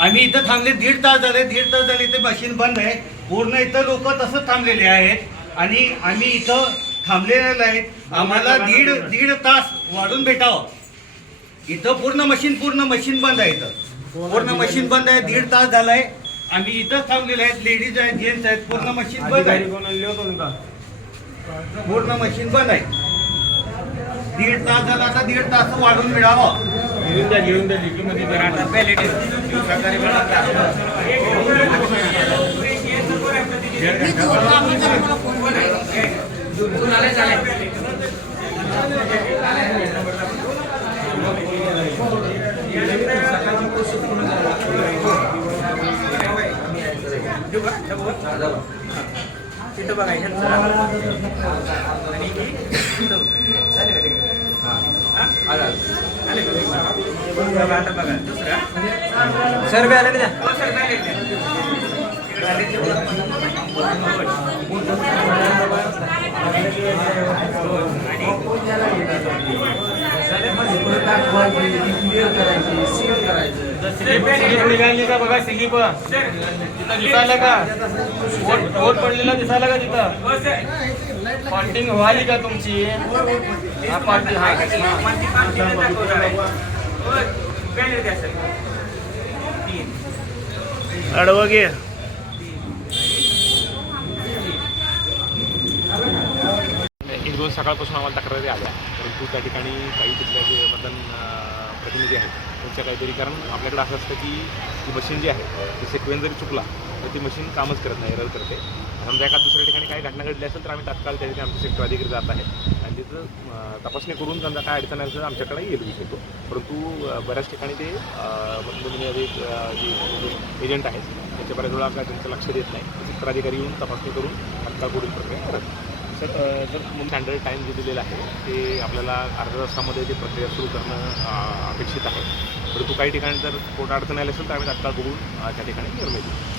आम्ही इथं थांबले 1.5 तास झाले. 1.5 तास झाले इथे मशीन बंद आहे. पूर्ण इथं लोक तसंच थांबलेले आहेत आणि आम्ही इथं थांबलेले आहेत. आम्हाला दीड तास वाढून भेटावं. इथं पूर्ण मशीन बंद आहे. इथं पूर्ण मशीन बंद आहे. 1.5 तास झालाय. आम्ही इथं थांबलेले आहेत. लेडीज आहेत, जेंट्स आहेत. पूर्ण मशीन बंद आहे. पूर्ण मशीन बंद आहे. 1.5 तास झाला. आता 1.5 तास वाढून मिळावं. तिथं बघायचं आता बघा दुसरा सर्वे आले का हो सर्वे निघाली का बघा स्लिप तिथं दिसायला का बोट पडलेला दिसायला का तिथं पॉइंटिंग व्हाली का तुमची हा पार्टी हा अडवं घे एक दोन सकाळपासून आम्हाला तक्रारी आल्या परंतु त्या ठिकाणी काही तिथल्या जे मतदान प्रतिनिधी आहेत त्यांच्या काहीतरी कारण आपल्याकडे असं असतं की ती मशीन जी आहे ती सिक्वेन्स जरी चुकला तर ती मशीन कामच करत नाही, एरर करते. समजा एका दुसऱ्या ठिकाणी काही घटना घडली असेल तर आम्ही तात्काळ त्या ठिकाणी आमचे सेक्टर अधिकारी जात आहेत आणि तिथं तपासणी करून समजा काय अडचण असेल तर आमच्याकडे येऊ शकतो. परंतु बऱ्याच ठिकाणी ते जे एजंट आहेत त्याच्या बऱ्याच वेळा आपल्या त्यांचं लक्ष देत नाही. सेक्टर अधिकारी येऊन तपासणी करून तात्काळ पुढील प्रक्रिया करत. सर जर स्टँडर्ड टाईम जे दिलेलं आहे ते आपल्याला अर्ध्या तासामध्ये ते प्रक्रिया सुरू करणं अपेक्षित आहे. परंतु काही ठिकाणी जर कोणत्या अडचण आली असेल तर आम्ही तात्काळ बघून त्या ठिकाणी निर्णय देऊ.